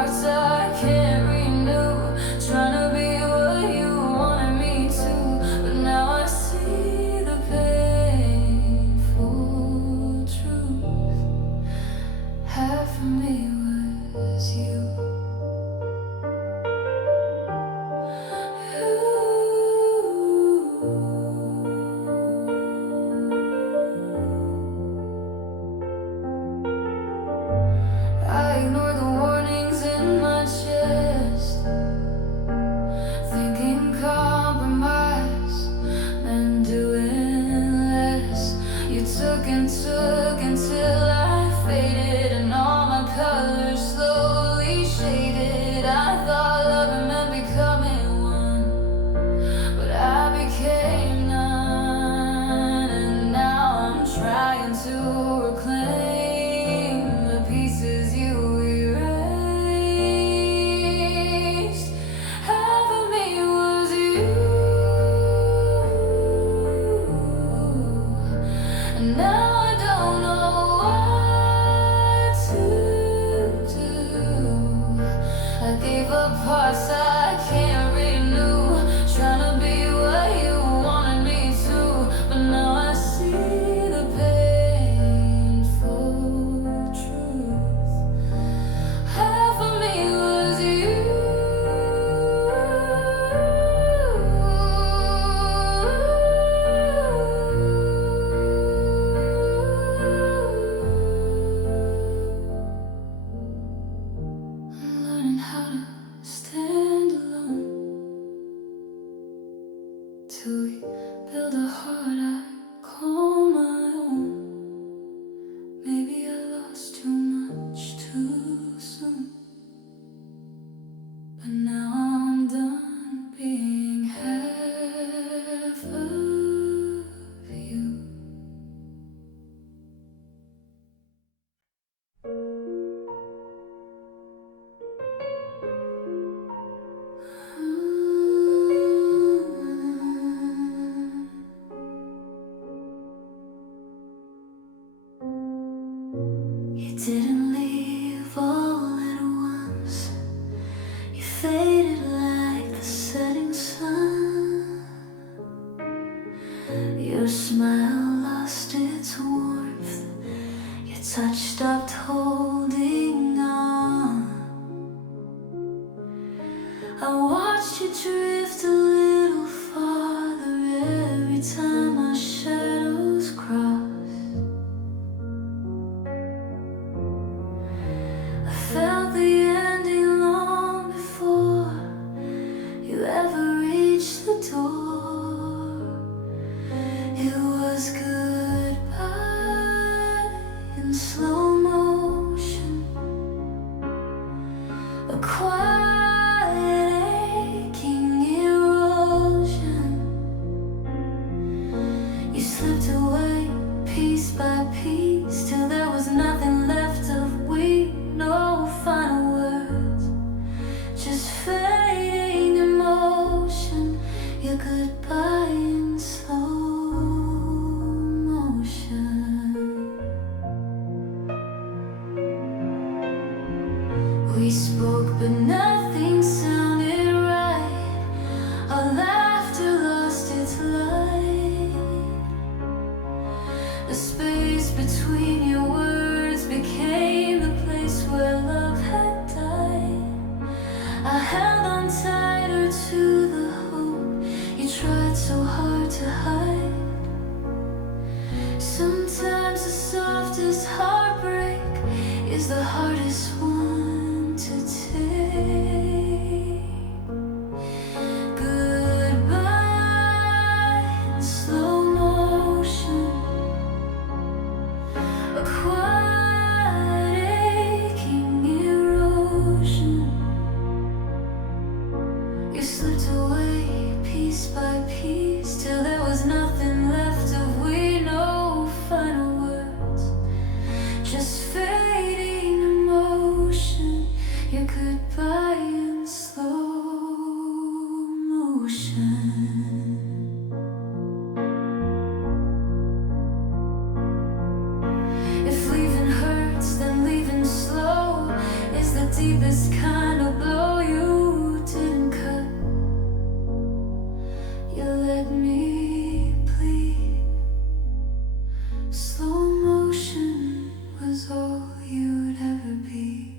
parts I can't renew. Trying to be what you wanted me to, but now I see the painful truth. Half of me was you. I ignore the warnings in my chest, thinking compromise and doing less. You took and took until I faded, and all my colors slowly shaded. I thought loving meant becoming one, but I became none, and now I'm trying to reclaim the pieces you erased. Half of me was you, and now I don't know what to do. I gave up parts I can't renew, trying to be what you wanted me to, but now I see the painful truth. Half of me was you. I'm learning how to stand alone till we build a heart I call my own. Maybe I lost too much too soon, but now I'm done being half of you. You didn't leave all at once. You faded like the setting sun. Your smile lost its warmth. Your touch stopped holding on. I watched you drift a little farther every time our shadows crossed. I felt the ending long before you ever reached the door. It was goodbye in slow motion, a quiet aching erosion. You slipped away piece by piece till there was nothing left of we. No final words, just fading emotion. Your goodbye in slow motion. We spoke but nothing sounded right. Our laughter lost its light. The space between your words became the place where love had died. I held on tighter to the hope you tried so hard to hide. Sometimes the softest heartbreak is the hardest one to take. Goodbye in slow motion, a quiet aching erosion. You slipped away piece by piece till there was nothing left of we. No final words, just fading emotion. Your goodbye deepest kind of blow you didn't cut. You let me bleed. Slow motion was all you'd ever be.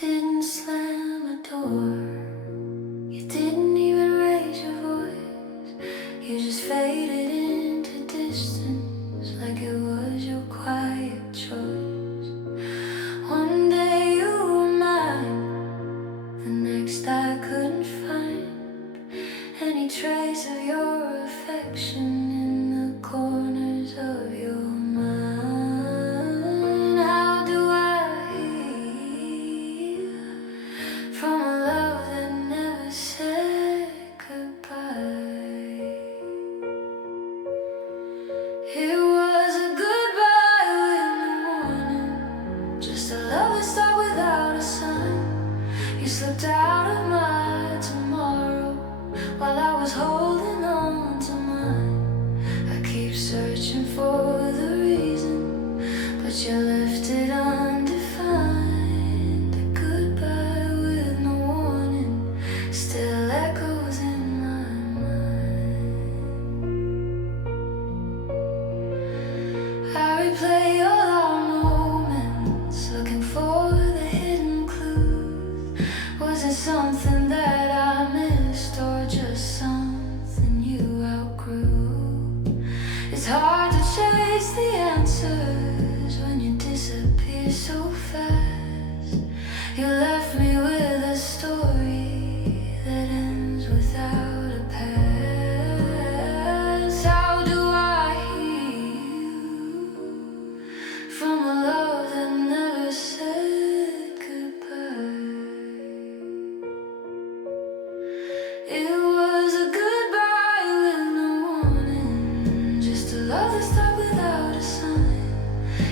Didn't slam a door. You didn't even raise your voice. You just faded into distance like it was your quiet choice. One day you were mine, the next I couldn't find any trace of your affection in the corners of your mind. How do I heal from a love that never said goodbye? It was a goodbye with no warning, just a love that stopped without a sign. You slipped out of my tomorrow while I was holding on to mine. I keep searching for the reason, but you left it undefined. A goodbye with no warning still echoes in my mind. I replay all our moments, looking for the hidden clues. Was it something that I missed, or just something you outgrew? It's hard to chase the answers when you disappear so fast. You left me with a story that ends without a past. How do I heal from a love that never said goodbye? It was a goodbye with no warning, just a love that stopped without a sign.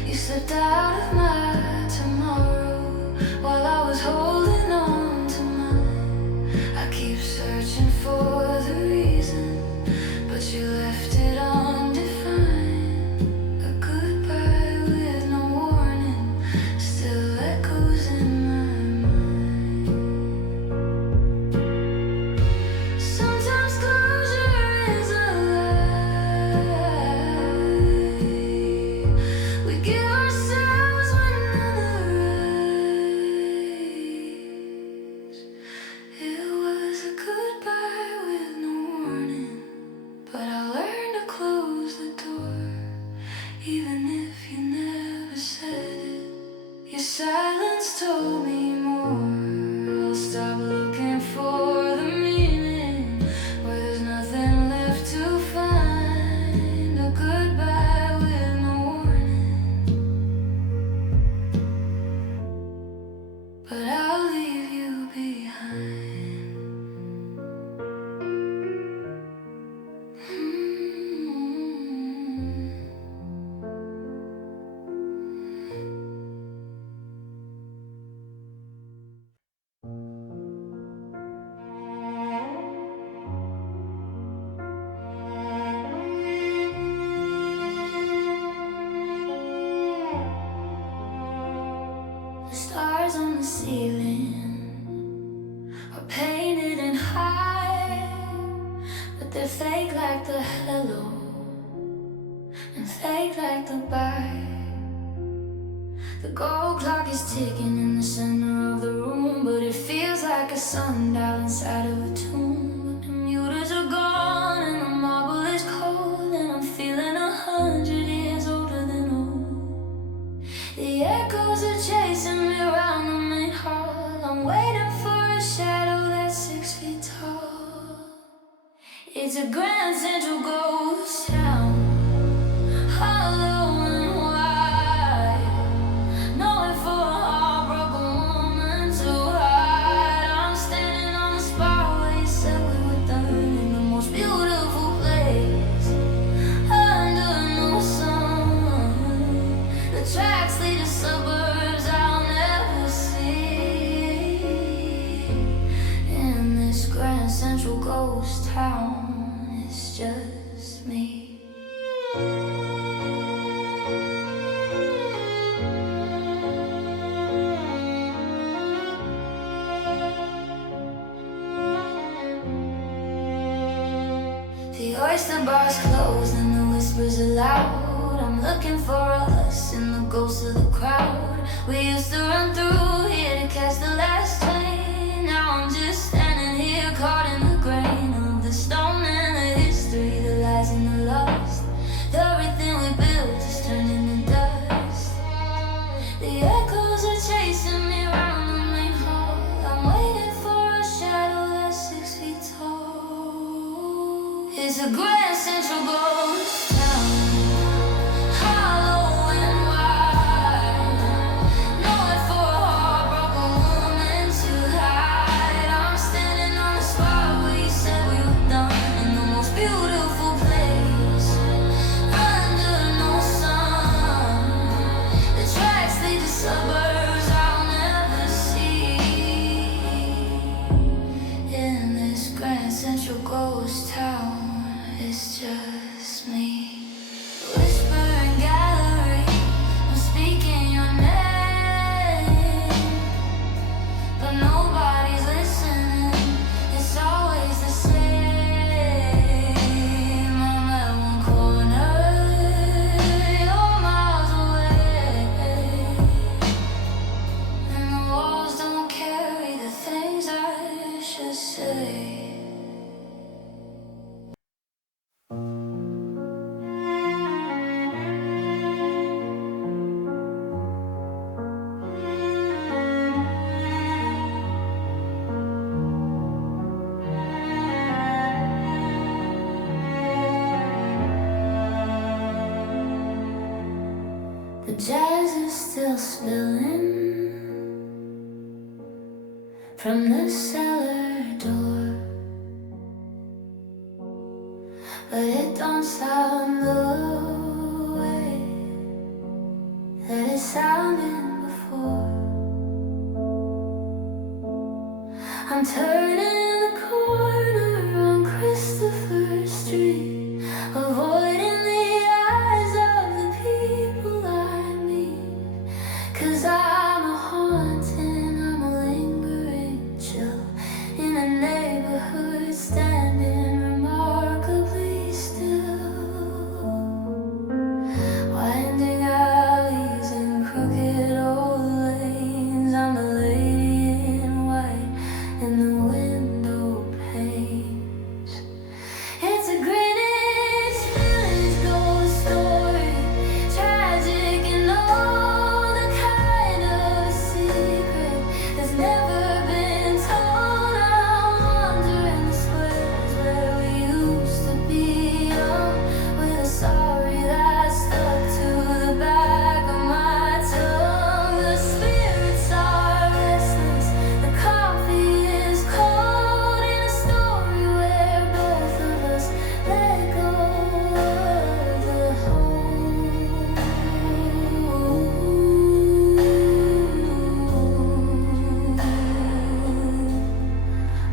You slipped out of my tomorrow while I was holding on to mine. I keep searching for the reason, but you left it undefined. A goodbye with no warning still echoes in my mind. Sometimes closure is a lie we give ourselves when none arrives. It was a goodbye with no warning, but I learned to close the door, even if you never said it. Your silence told me more. I'll stop looking for the meaning where there's nothing left to find. A goodbye with no warning, but I'll leave you behind. The stars on the ceiling are painted in high, but they're fake like the hello and fake like the bye. The gold clock is ticking in the center of the room, but it feels like a sundial inside of a tomb. The muters are gone and the marble is cold, and I'm feeling 100 years older than old. The echoes are chasing me around the main hall. I'm waiting for a shadow that's 6 feet tall. It's a grand central ghost town, hollow and wide. Nowhere for a heartbroken woman to hide. I'm standing on the spot where you said we were done, in the most beautiful place under no sun. The tracks lead to suburbs I'll never see. In this grand central ghost town, it's just me. The oyster bar's closed and the whispers are loud. I'm looking for us in the ghosts of the crowd. We used to run through here to catch the last train. Now I'm just standing here caught in the grain of the stone and the history, the lies and the lost. Everything we built is turning to dust. The echoes are chasing me round the main hall. I'm waiting for a shadow that's 6 feet tall. It's a grand central ghost town, hollow and wide. Nowhere for a heartbroken woman to hide. I'm standing on the spot where you said we were done, in the most beautiful place under no sun. The tracks lead to suburbs I'll never see. In this grand central ghost town, it's just me. Whispering gallery, I'm speaking your name, but nobody's listening. It's always the same. I'm at one corner, you're miles away, and the walls don't carry the things I should say. The jazz is still spilling from the cellar door, but it don't sound the way that it sounded before. I'm turning the corner on Christopher Street, avoiding the eyes of the people I meet. 'Cause I'm a haunting, I'm a lingering chill in a neighborhood standing remarkably still. Winding alleys and crooked old lanes, I'm a lady in white in the window panes. It's a Greenwich Village ghost story, tragic and all the kind of secret that's never been told. I'm wandering the squares where we used to be young, with a sorry that stuck to the back of my tongue. The spirits are restless, the coffee is cold, in a story where both of us let go of the whole.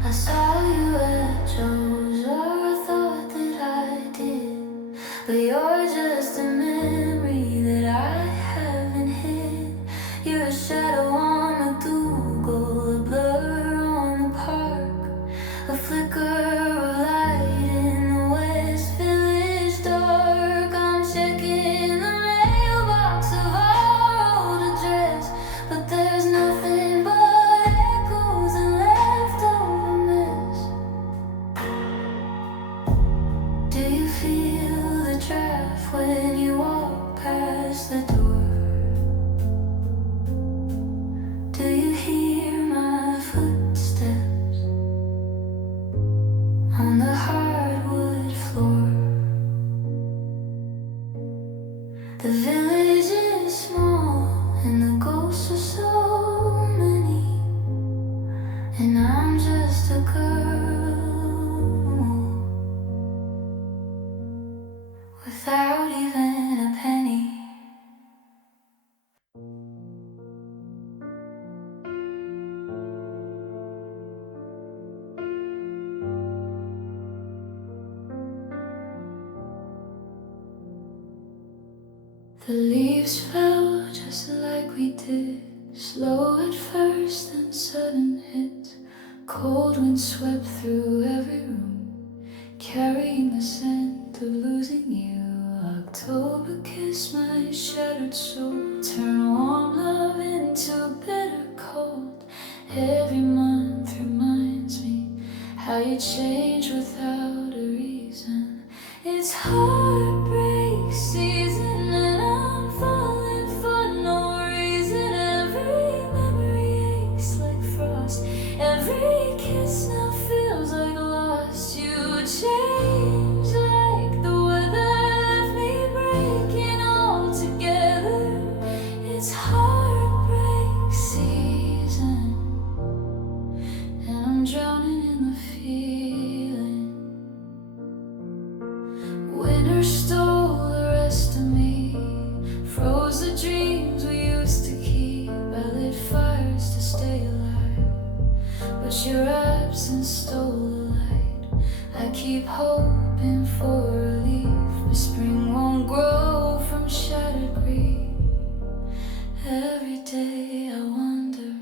I saw you at Joe's, or I thought that I did, but you're just a memory that I haven't hid. You're a shadow on McDougal, a blur on the park, a flicker of light in the West Village dark. I'm checking the mailbox of our old address, but there's nothing but echoes and leftover mess. Do you feel the draft when you walk past the door? Do you hear my footsteps on the hardwood The leaves fell just like we did, slow at first then sudden hits. Cold wind swept through every room, carrying the scent of losing you. October kissed my shattered soul, turn warm love into bitter cold. Every month reminds me how you change without a reason. It's heartbreak season and I'm falling for no reason. Every memory aches like frost, every kiss now feels like loss. You change like the weather, left me breaking all together. It's heartbreak season and I'm drowning in the feeling. Winter stole the rest of me, froze the dreams we used to keep. I lit fires to stay alive, but your absence stole the light. I keep hoping for relief, but spring won't grow from shattered grief. Every day I wonder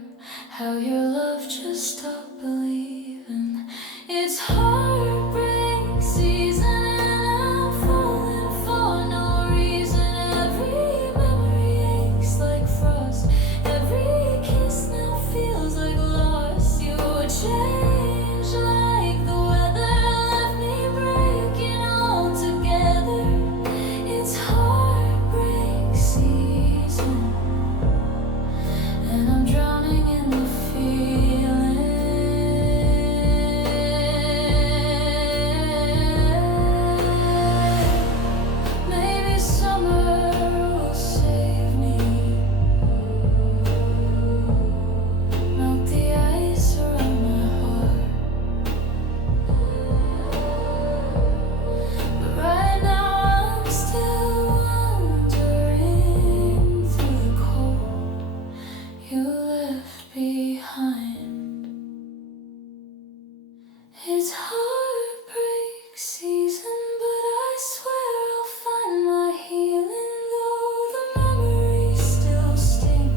how your love just stopped believing. It's heartbreak season and I'm falling for no reason. Every memory aches like frost, every kiss now feels like loss. You change like the weather, left me breaking all together. It's heartbreak season and I'm drowning in the feeling. Maybe summer will save me, melt the ice around my heart. But right now I'm still wandering through the cold you left behind. It's heartbreak season, but I swear I'll find my healing. Though the memories still sting,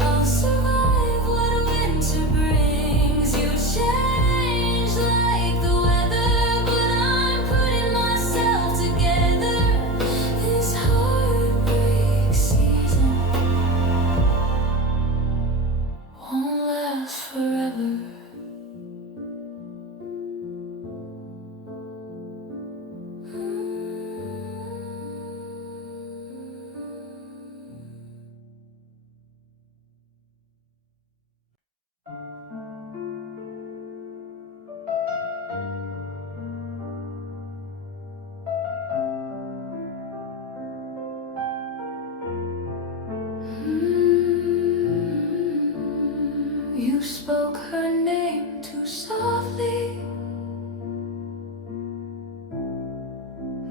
I'll survive what winter brings. You change like the weather, but I'm putting myself together. This heartbreak season won't last forever. You spoke her name too softly,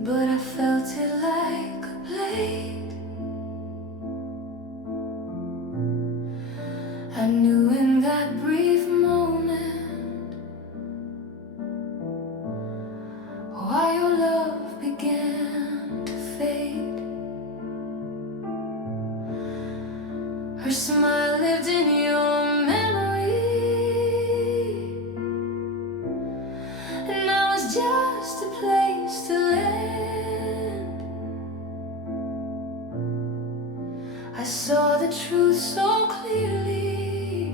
but I felt it like a blade. I knew in that brief moment why your love began to fade. Her smile lived in your memory, and I was just a place to land. I saw the truth so clearly,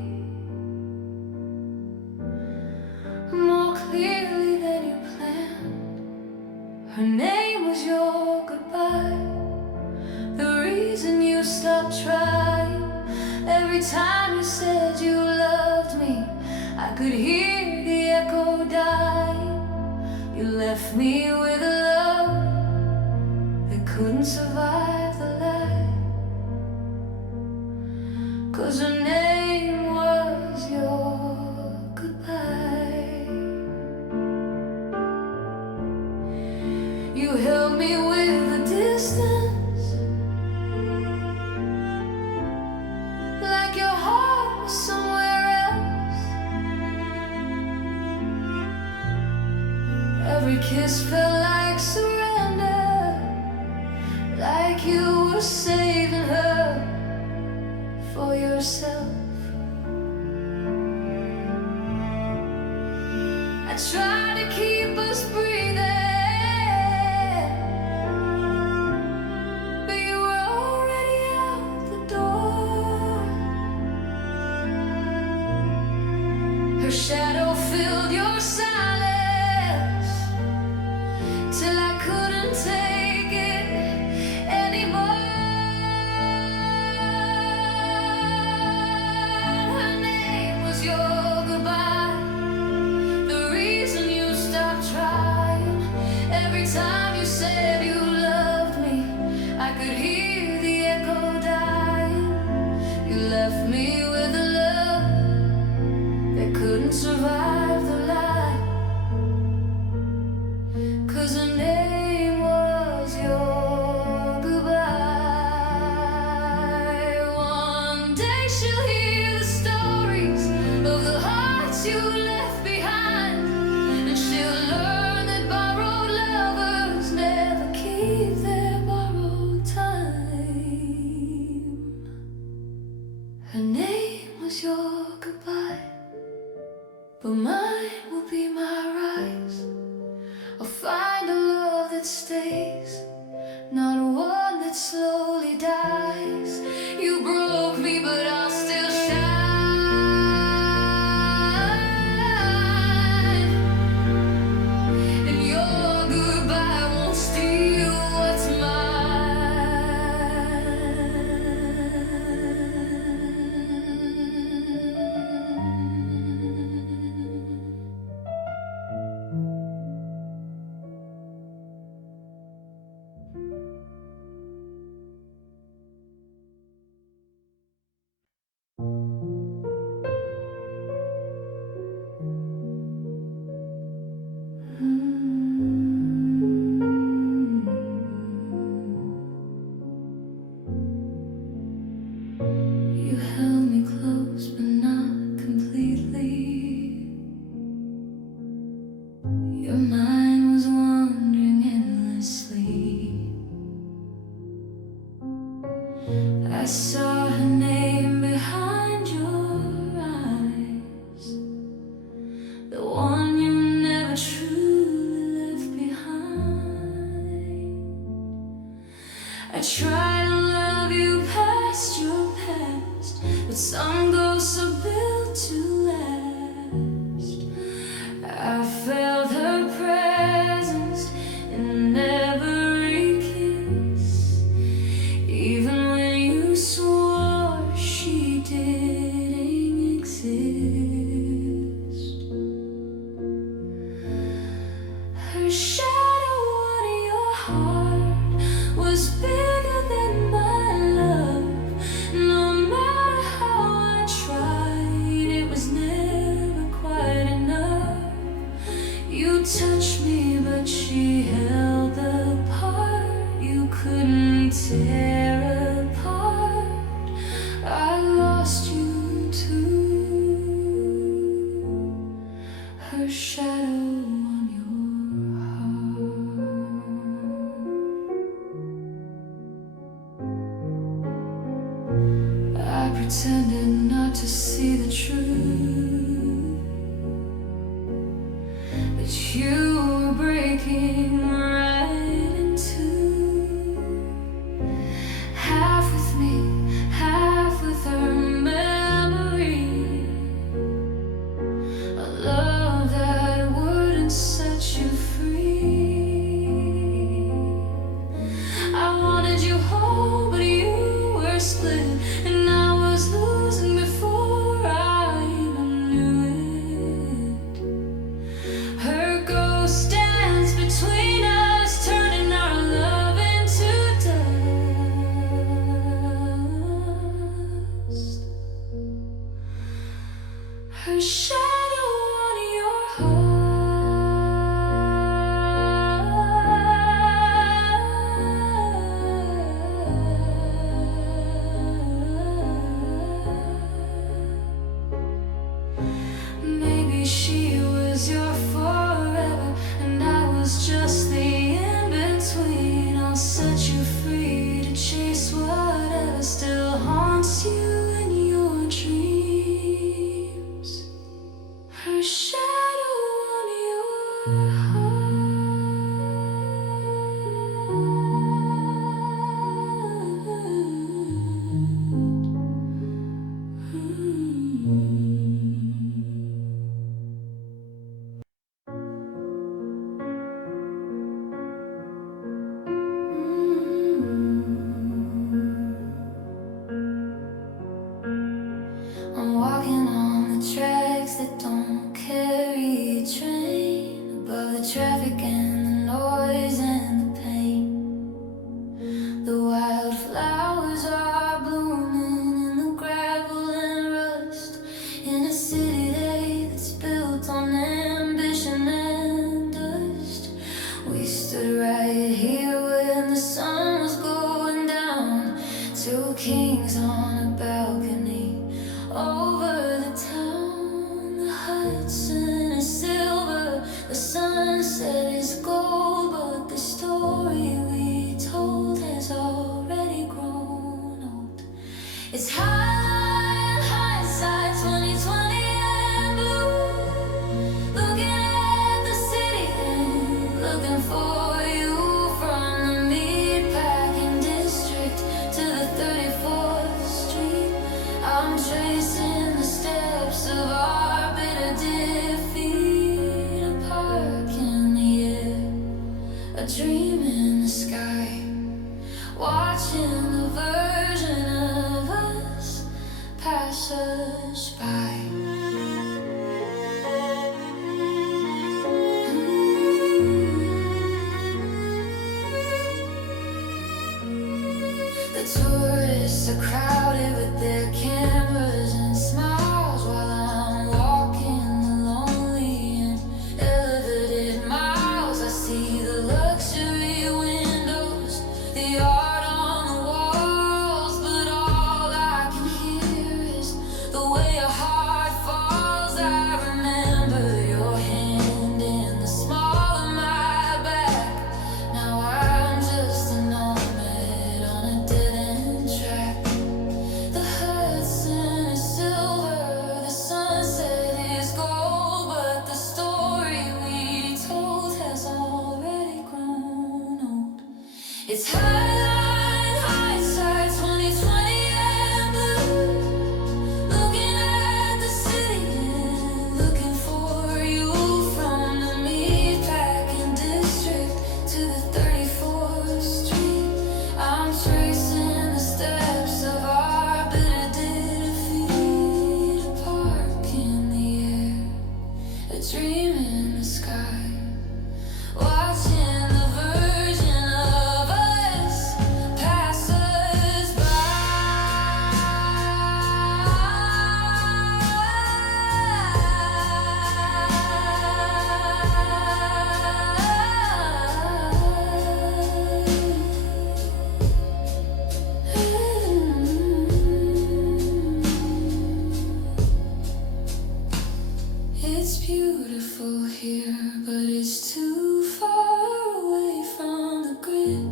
more clearly than you planned. Her name was your goodbye, the reason you stopped trying. Every time you said you loved me, I could hear the echo die. You left me with a love that couldn't survive the lie, 'cause her name was your goodbye. You held me with a distance, like your heart was somewhere else. Every kiss felt like surrender, like you were saying for yourself. I tried to keep us breathing, but you were already out the door. Her shadow filled your silence till I couldn't take it anymore. Her name was your goodbye, the reason you stopped trying. Every time you said you loved me, I could hear the echo dying. You left me with a love that couldn't survive the light, 'cause her name was your goodbye. One day she'll hear the stories of the hearts you left behind, and she'll learn that borrowed lovers never keep their borrowed time. Her name was your goodbye, but mine will be my rise. I'll find a love that stays, not one that slowly dies. You broke me, but I'll still shine. And your goodbye won't steal what's You held me close, but not completely. Your mind was wandering endlessly. I saw her name behind your eyes, the one you never truly left behind. I tried to love you past your past, but some ghosts are built to last. I felt her presence in every kiss, even when you swore she didn't exist. Her shadow on your heart was bigger than my love. No matter how I tried, it was never quite enough. You touched me, but she held the part you couldn't tear apart. I lost you too. Her shadow on your heart. I pretended not to see the truth, that you were breaking right in two. Half with me, half with her memory. A love that wouldn't set you free. I wanted you whole, but you were split, and I was losing before I even knew it. Her ghost I'm walking on the tracks that don't carry a train, above the traffic and the noise and the pain. The wildflowers are blooming in the gravel and rust, in a city that's built on ambition and dust. We stood right here when the sun was going down, two kings on a balcony over the town. The Hudson is silver, the sunset is gold, but the story we told has already grown old. It's hindsight 2020 and blue, looking at the city and looking for you, from the meatpacking district to the 34th Street. I'm tracing the steps of our bitter defeat, a park in the air, a dream in the sky, watching the version of us pass us by. The tourists are crowded with their cameras and smiles, while I'm walking the lonely and elevated miles. I see the luxury windows, the art on the walls, but all I can hear is the way your heart falls. I remember your hand in the small of my back. Now I'm just a nomad on a dead-end track. The Hudson is silver, the sunset is gold, but the story we told has already grown old. It's hindsight 2020 and blue, looking at the city and looking for you, from the meatpacking district to the 34th Street. I'm tracing the steps of our bitter defeat, a park in the air, a dream in the sky, watching the version of us pass us by. It's beautiful here, but it's too far away from the grit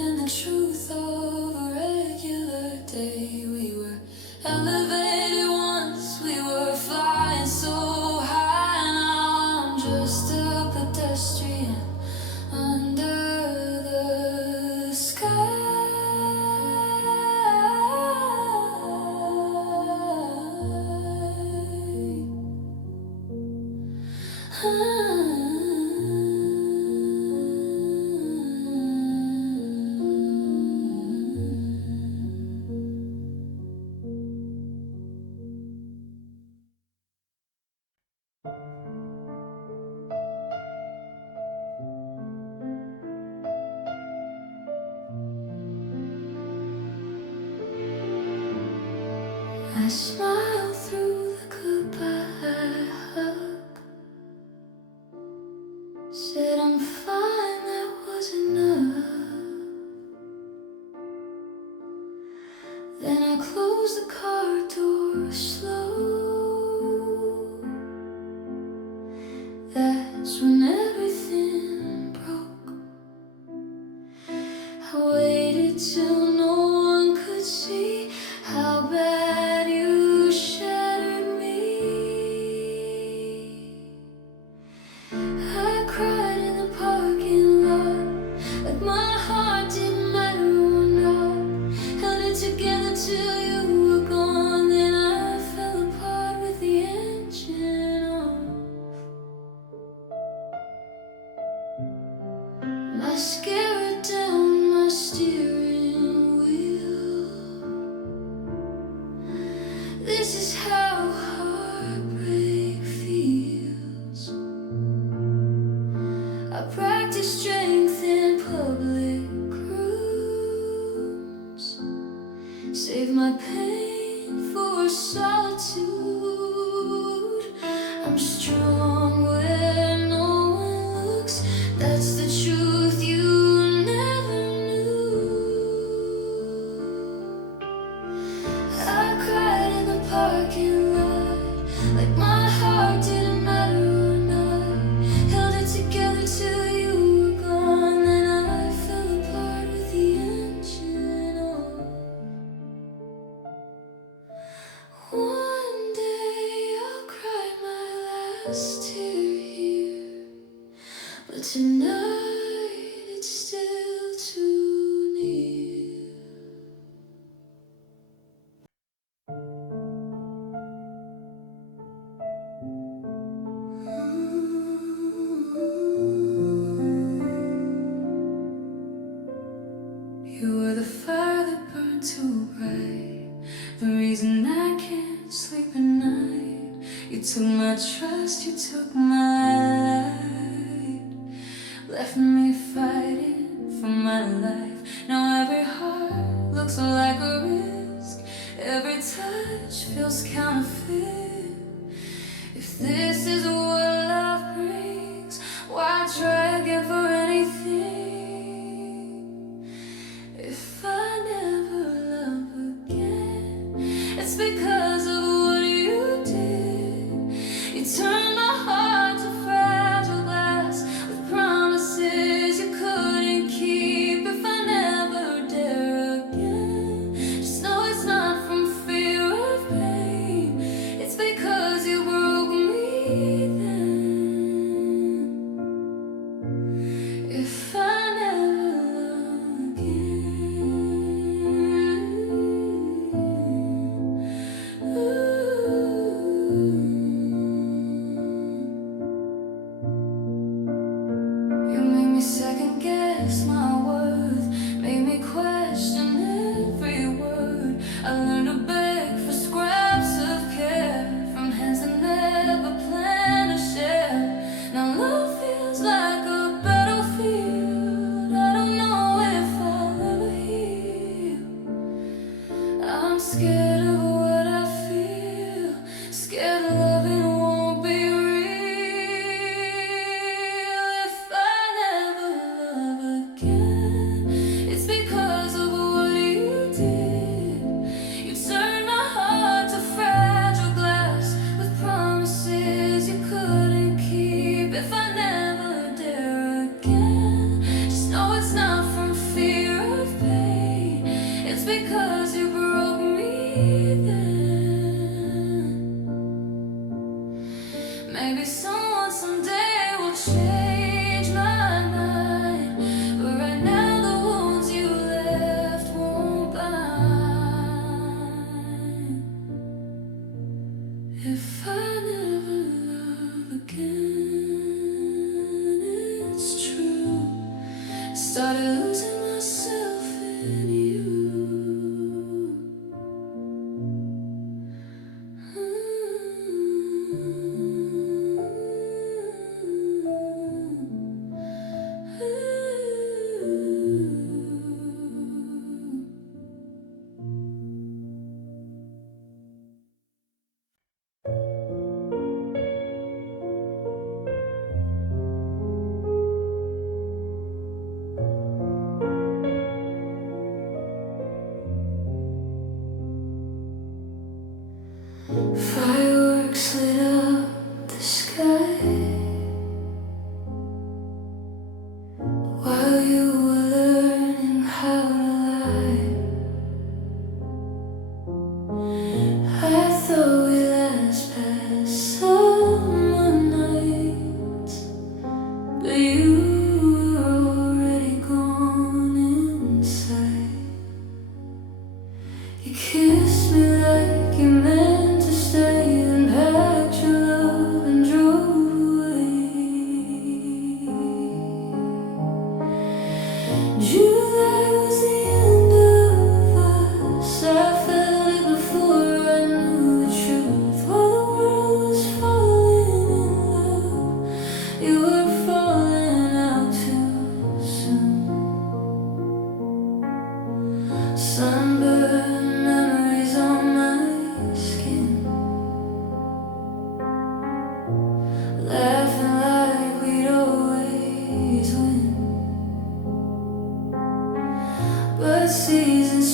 and the truth of a regular day. We were elevated once, we were flying so high. Now I'm just a pedestrian under the sky. I smile through the goodbye hug, said I'm fine, that was enough. Then I closed the car door slow. That's when everything broke. I waited till no one could see how bad you shattered me. I cried Mascara down my steering wheel. This is how heartbreak feels. I practice strength in public rooms. Save my pain for solitude. I'm strong when no one looks. That's the truth you never knew. I cried in the parking lot, like my heart didn't matter or not. Held it together till you were gone. Then I fell apart with the engine on. One day I'll cry my last tear here, but tonight it's still too near. You were the fire that burned too bright, the reason I can't sleep at night. You took my trust, you took my light, left me fighting for my life. Now every heart looks like a risk, every touch feels counterfeit. If this is what love brings, why try again for anything? If I never love again, it's because of what you did. You turned my heart to fragile glass with promises you couldn't keep. If I never dare again, just know it's not from fear of pain. It's because you broke me then. If I never love again, you made me second guess my worth, made me question every word. I learned to beg for scraps of care from hands that never planned to share. Now love feels like a battlefield. I don't know if I'll ever heal. I'm scared of what I feel, scared loving won't be real. If I never love again, it's because of what you did. You turned my heart to fragile glass with promises you couldn't keep. If I never dare again, just know it's not from fear of pain. It's because you broke me then. Maybe someone someday will change my mind, but right now the wounds you left won't bind. If I never love again, it's true. Started losing myself in you.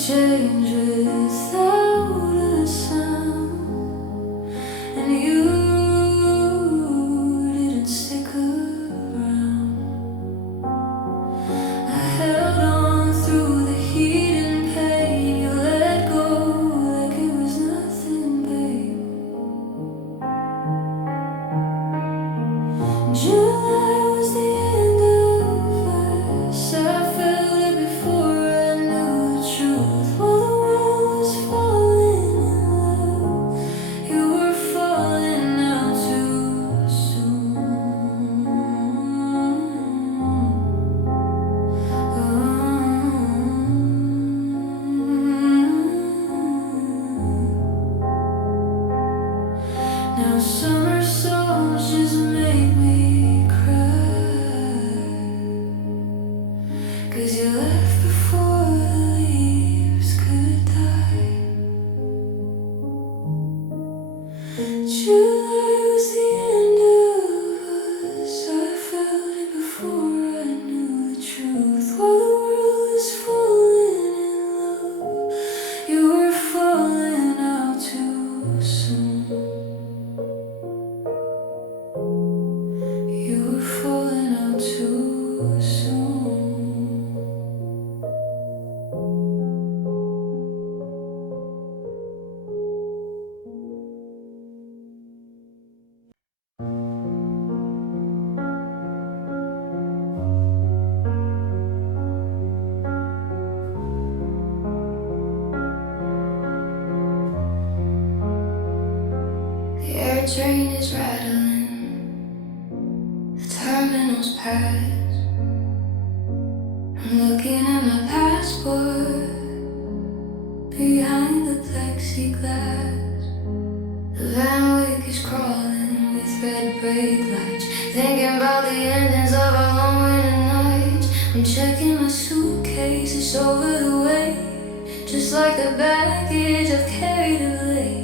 change without a sound, and you didn't stick around. I held on through the heat and pain. You let go like it was nothing, babe. July was the end of us. I felt it before I knew the truth. While the world was falling in love, you were falling out too soon. Now summer songs just make me cry, 'cause you left before the leaves could die. July was the end of us. I felt it before I knew the truth. While the world was falling in love, you were falling out too soon. You were falling out too soon. The air train is rattling, the terminal's pass. I'm looking at my passport behind the plexiglass. The van wake is crawling with red brake lights, thinking about the endings of our long winter nights. I'm checking my suitcase, it's over the way, just like the baggage I've carried of late.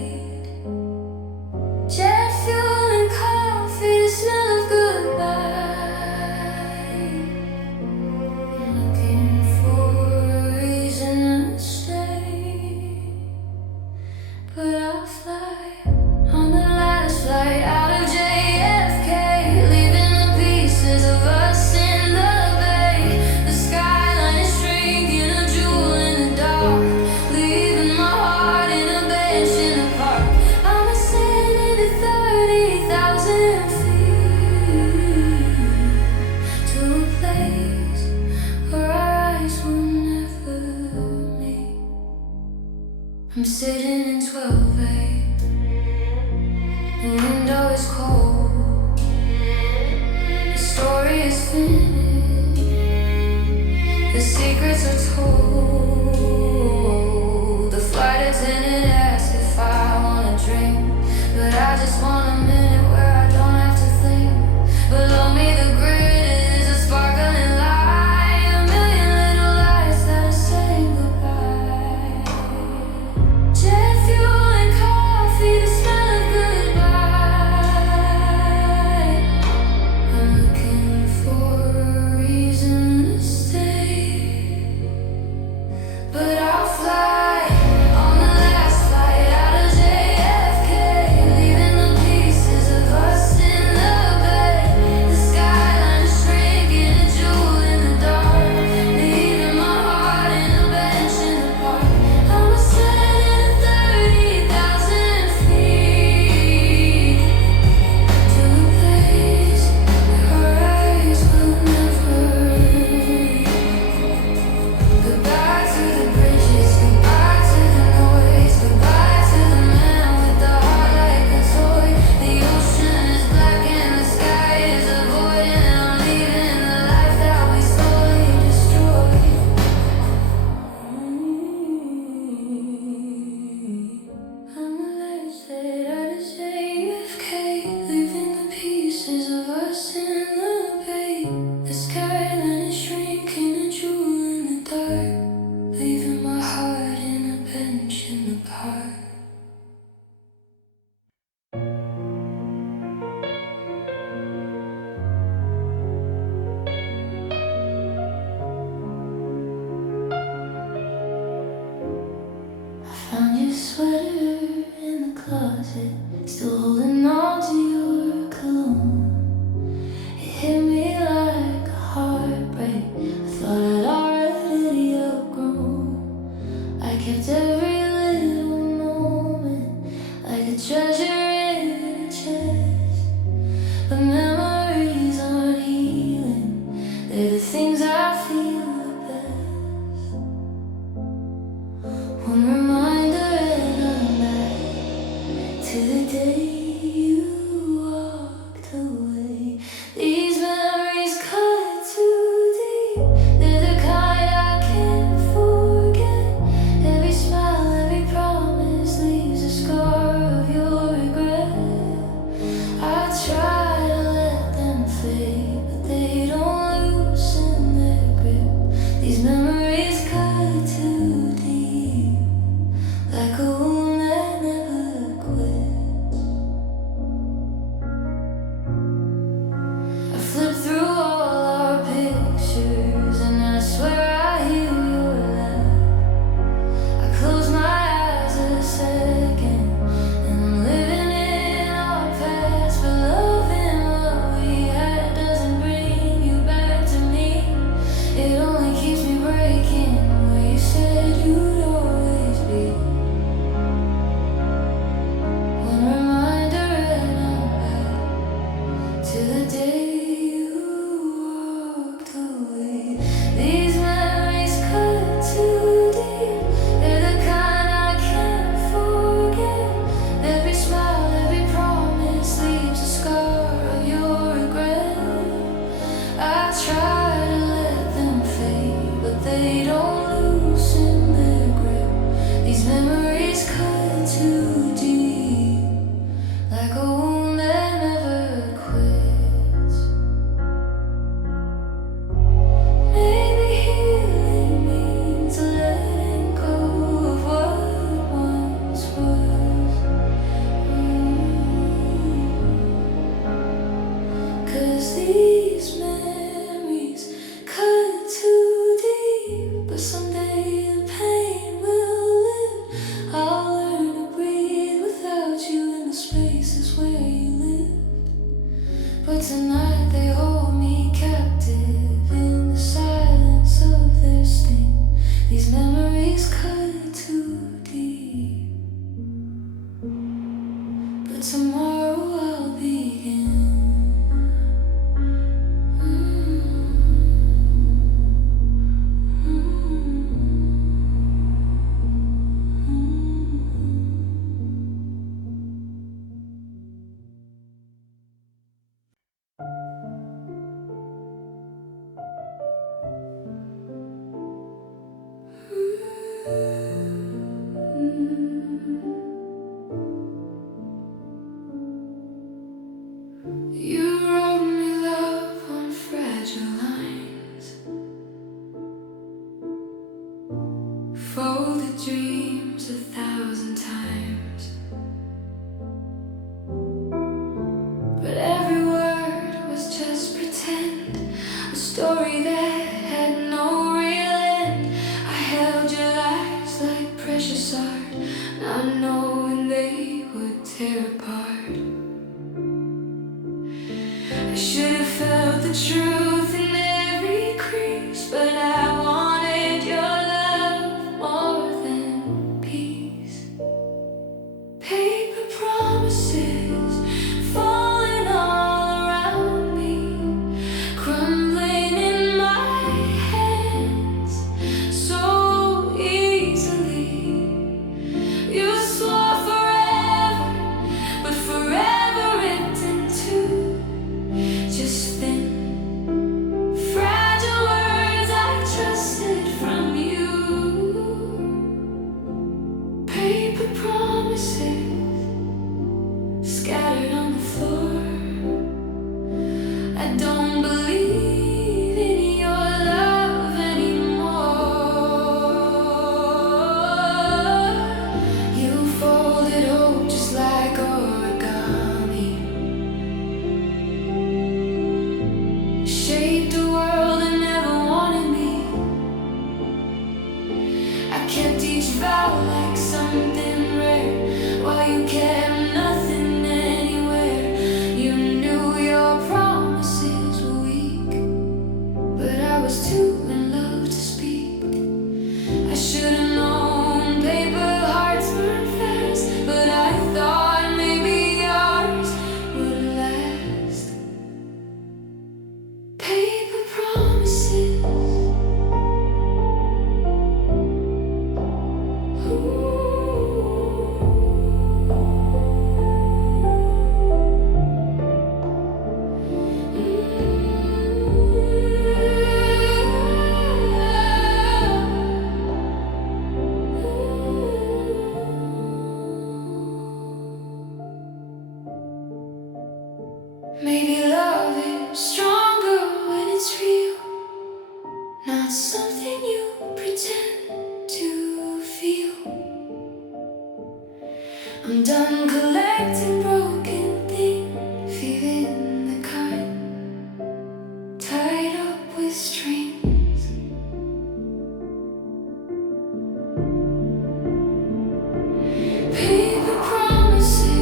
Jet fuel and coffee, the smell of goodbye. I'm looking for a reason to stay, but I'll fly on the last flight out of JFK, leaving the pieces of us in the bay. The skyline is shrinking, a jewel in the dark, leaving my heart in a bench in the park. I'm ascending to 30,000 feet, to a place where our eyes will never meet. I'm sitting in 12A, the window is cold, the story is finished, the secrets are told. The flight attendant asked if I wanna drink, but I just want a minute where I don't have to think. Below me the grid is a sparkling light, a million little lights that are saying goodbye. Jet fuel and coffee, the smell of goodbye. I'm looking for a reason to stay, try to let them fade, but they don't loosen their grip. These memories cut too deep, like a wound that never quits. Maybe healing means letting go of what once was. 'Cause these memories cut too deep, but someday the pain will live. I'll learn to breathe without you in the spaces where you lived. But tonight they hold me captive in the silence of their sting. These memories cut too deep, but tomorrow I'll begin. You wrote me love on fragile lines, folded dreams 1,000 times, but every word was just pretend, a story that had no real end. I held your lies like precious art, not knowing they would tear apart. I should have felt the truth in every crease, but I wanted your love more than peace. Paper promises falling all around me, crumbling in my hands so easily. You swore forever, but forever ripped in two. Just thin, fragile words I trusted from you. Paper promises scattered on the floor. I don't believe in your love anymore. You folded hope just like origami, shaped a world that never wanted me. I kept each vow like something rare, while you kept nothing anywhere. You knew your promises were weak, but I was too in love to speak. I should have known paper hearts burn fast, but I thought maybe yours would last. Paper promises. Maybe love is stronger when it's real, not something you pretend to feel. I'm done collecting broken things, even the kind tied up with strings. Paper promises.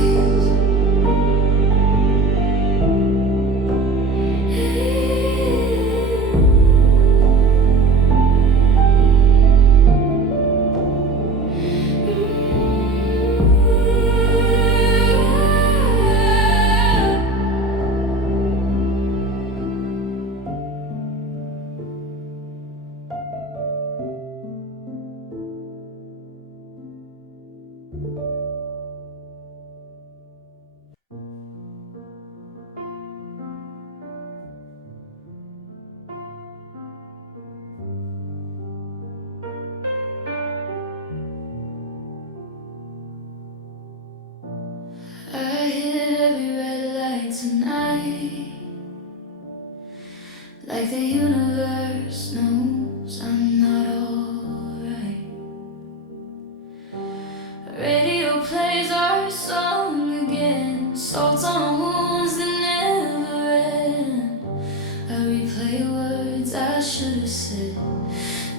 universe knows I'm not alright. Radio plays our song again, salt on wounds that never end. I replay words I should have said,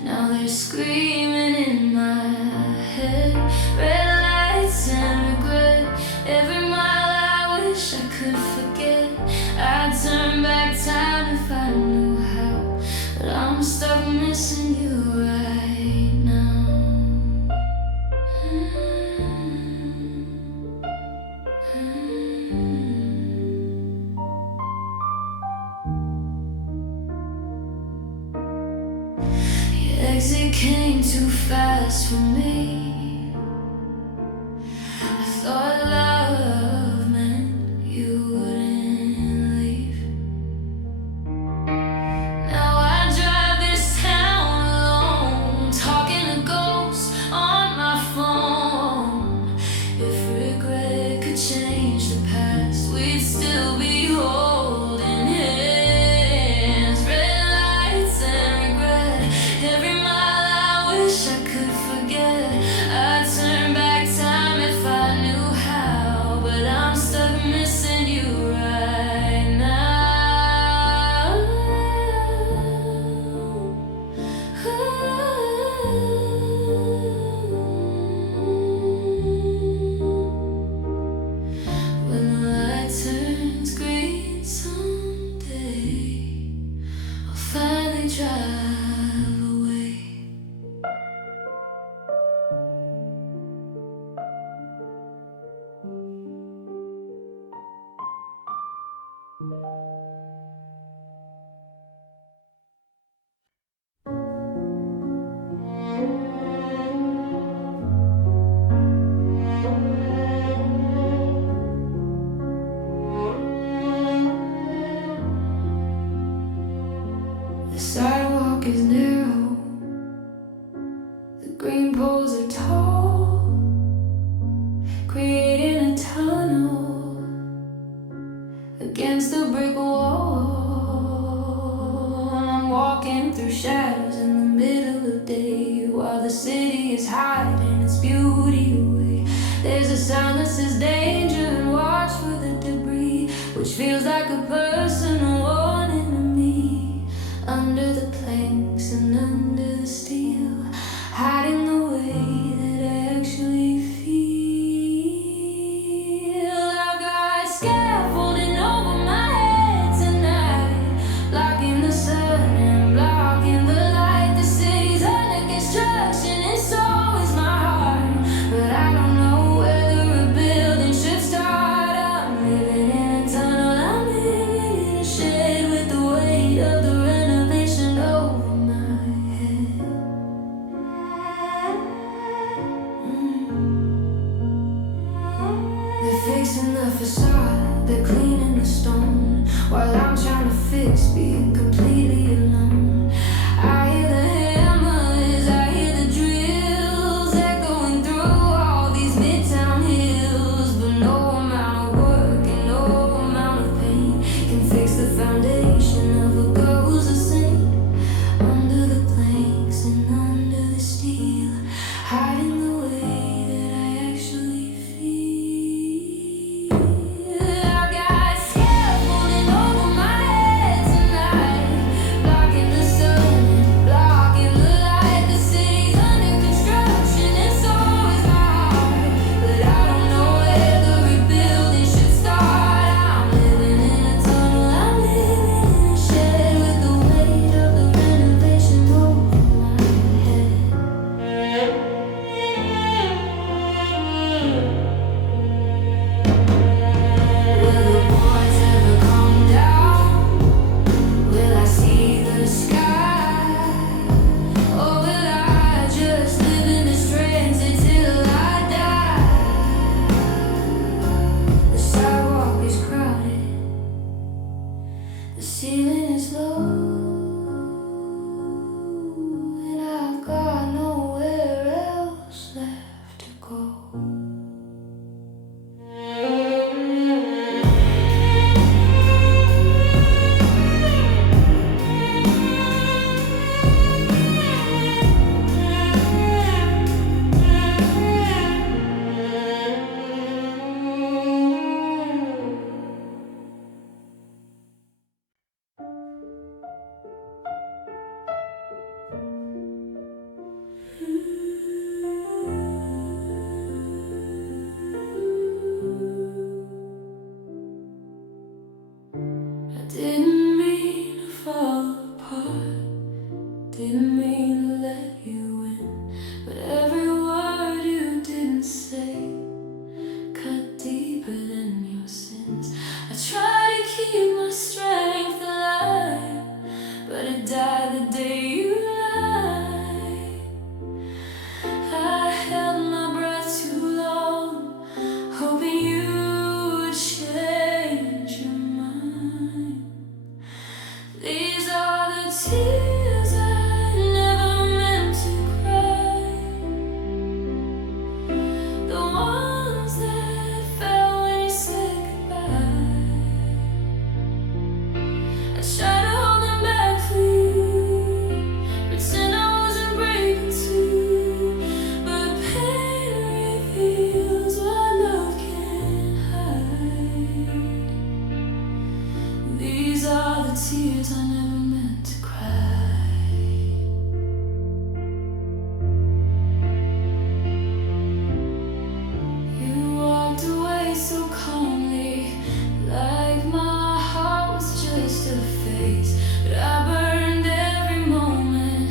now they're screaming in my head. Red lights and regret, every mile I wish I could forget. I'd turn back time if I knew how, but I'm stuck missing you right now. Your exit came too fast for me. I thought love meant you wouldn't leave. Now I drive this town alone, talking to ghosts on my phone. If regret could change the past, we'd still be holding hands. Red lights and regret, every mile I wish I could forget. I'd turn back time if I knew how, but I'm stuck missing you right now. When the light turns green someday, I'll finally drive away. The sidewalk is narrow, the green poles are tall, creating a tunnel against the brick wall. I'm walking through shadows in the middle of day, while the city is hiding its beauty away. There's a sign that says danger and watch for the debris, which feels like a personal warning to me. Under the planks and under the steel, hiding the way that I actually feel. I've got scaffolding over my head tonight, blocking the sun and blocking the light. The city's under construction and so is my heart, but I don't know whether a building should start. I'm living in a tunnel, I'm living in a shed with the weight of the renovation over my head. die the day you lie. I held my breath too long, hoping you would change your mind. These are the tears I never meant to cry, the ones that fell when you said goodbye. I tried to hold them back for you, pretend I wasn't breaking too, but pain reveals what love can't hide. These are the tears I never meant to cry. You walked away so calmly, like my heart was just a phase, but I burned every moment,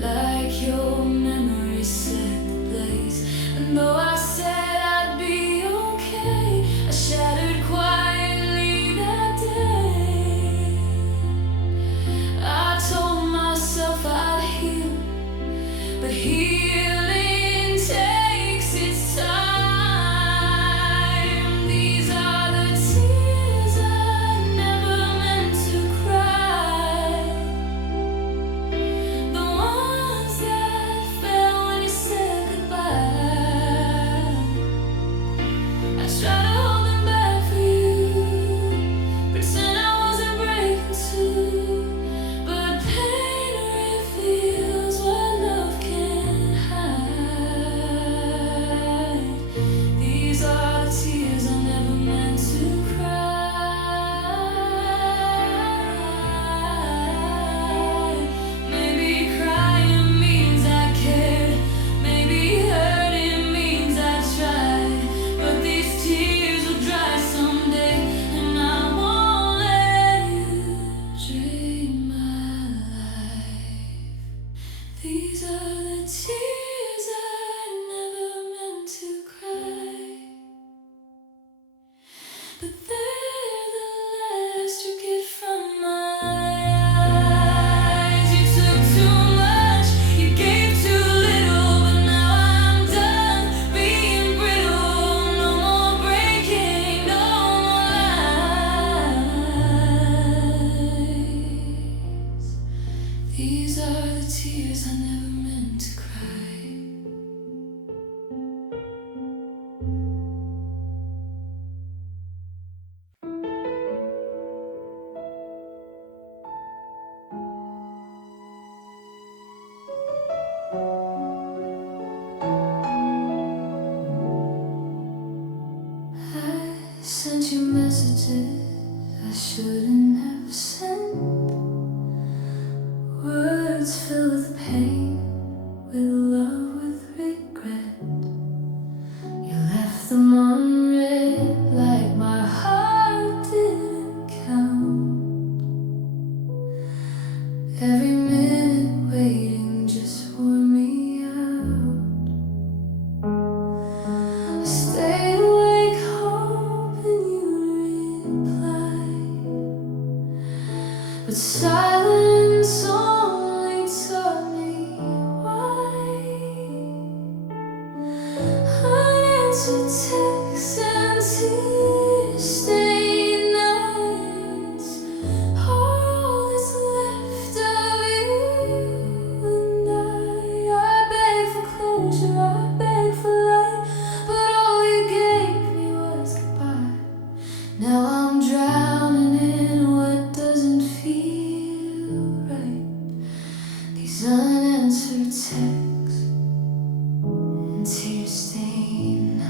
like your memory set the blaze. And though I said I'd be okay, I shattered quietly that day. I told myself I'd heal, but healing takes its time. These are the tears I never meant to cry, the ones that fell when you said goodbye. I tried to hold them back for you, pretend I wasn't breaking too, but pain reveals what love can't hide. These are the tears I never meant to cry. Maybe crying means I care, maybe hurting means I tried, but these tears will dry someday, and I won't let you drain my life. These are the tears I never meant to cry, but they're the last you get from my eyes. You took too much, you gave too little, but now I'm done being brittle. No more breaking, no more lies. These are the tears I never meant to cry. I sent you messages I shouldn't have sent, words filled with pain, with love, with regret. You left them unread, like my heart didn't count. Every minute waiting just wore me out. I stayed awake hoping you'd reply, but silence only taught me why. Unanswered texts and tear-stained nights, all that's left of you and I beg for closure, I beg for light, but all you gave me was goodbye. Now I'm drowning in what doesn't feel right. These unanswered texts and tear-stained nights.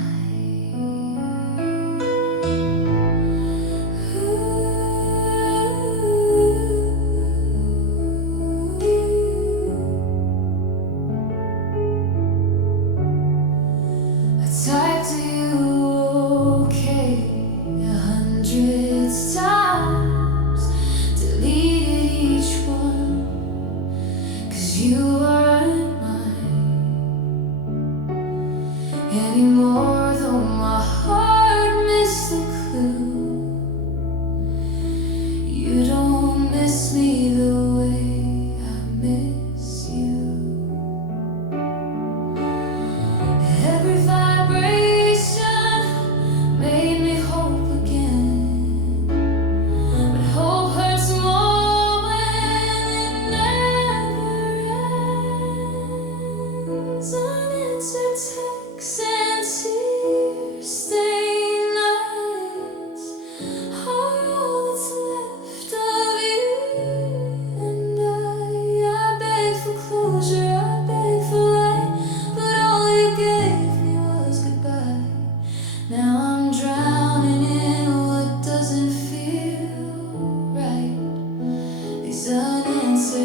I typed to you okay 100 times, deleted each one, 'cause you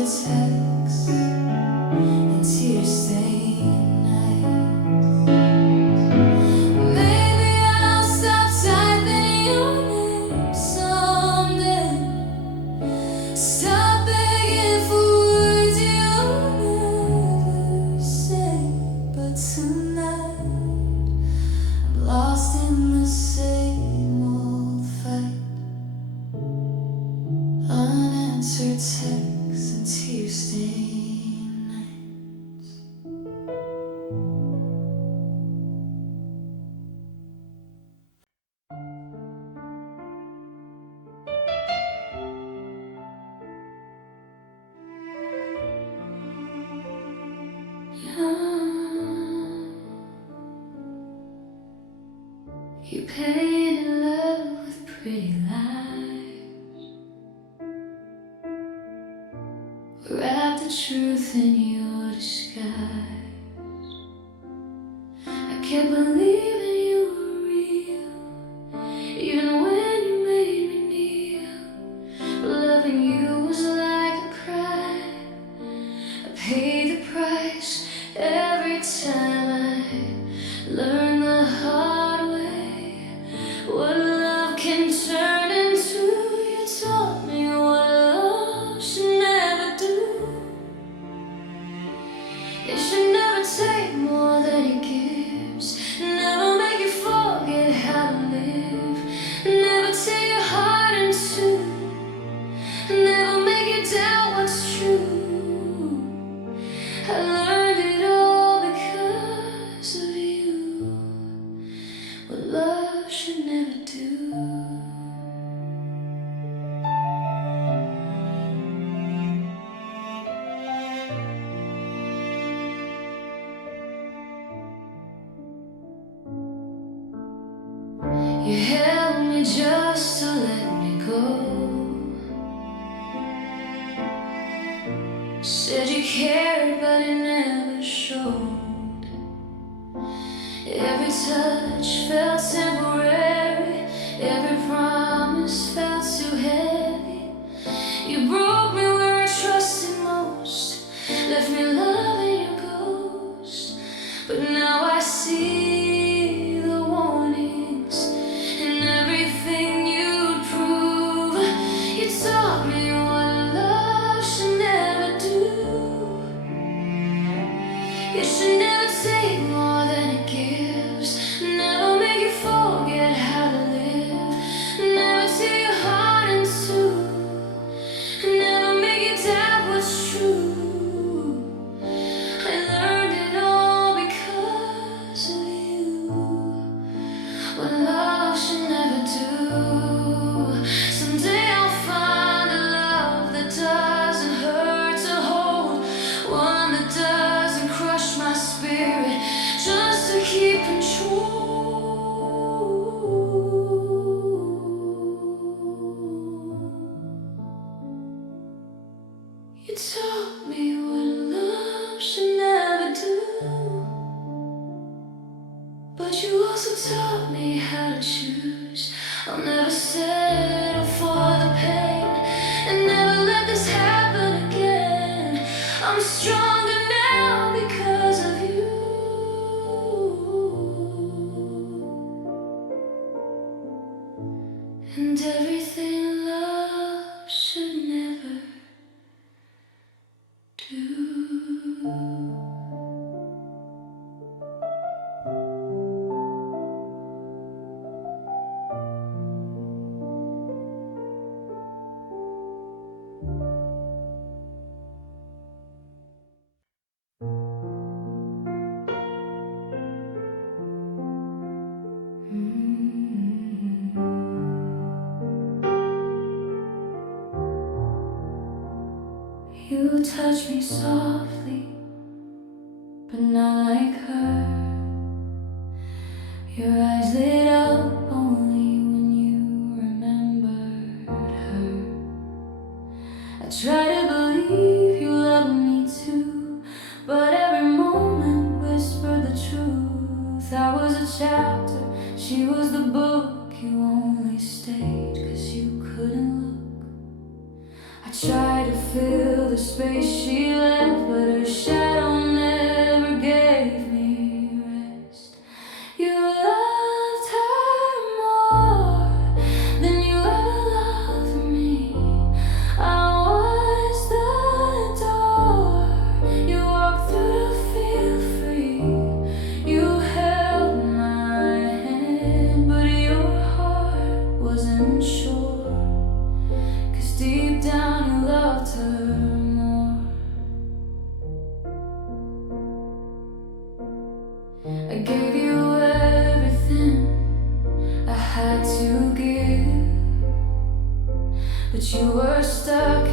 texts and tear-stained nights. Maybe I'll stop typing your name someday. Stop begging for words you'll never say. But tonight I'm lost in the same old fight. Unanswered texts and tear-stained nights. You painted love with pretty lies, wrapped the truth in your disguise. I can't believe that you were real, even when you made me kneel. But loving you was like a crime. I paid the price every time I learned the hard way what love can turn into. You taught me what love should never do. It should never take more than it gives. Never make you forget how to live. Never tear your heart in two. Never make you doubt what's true. I learned it all because of you. What love should never do. You held me just to let me go. Said you cared, but it never showed. Every touch felt temporary. Every promise felt too heavy. You broke me where I trusted most. Left me loving your ghost. But now I see the warnings in everything you'd prove. You taught me what love should never do. It should never take more than it gives. Never make you forget how to live. Never tear your heart in two. Never make you doubt what's true. I learned it all because of you. What love should never do. Someday I'll find a love that doesn't hurt to hold, one that doesn't crush my spirit just to keep control. You taught me what love should never do, but you also taught me how to choose. I'll never settle for the pain and never let this happen again. I'm stronger now because of you. And everything love should never do. You touch me softly, but not like her. Your eyes lit up only when you remembered her. I try to believe you love me too, but every moment whispered the truth. I was a chapter, she was the book. You only stayed 'cause you couldn't look. I tried to fill the space I gave you everything I had to give, but you were stuck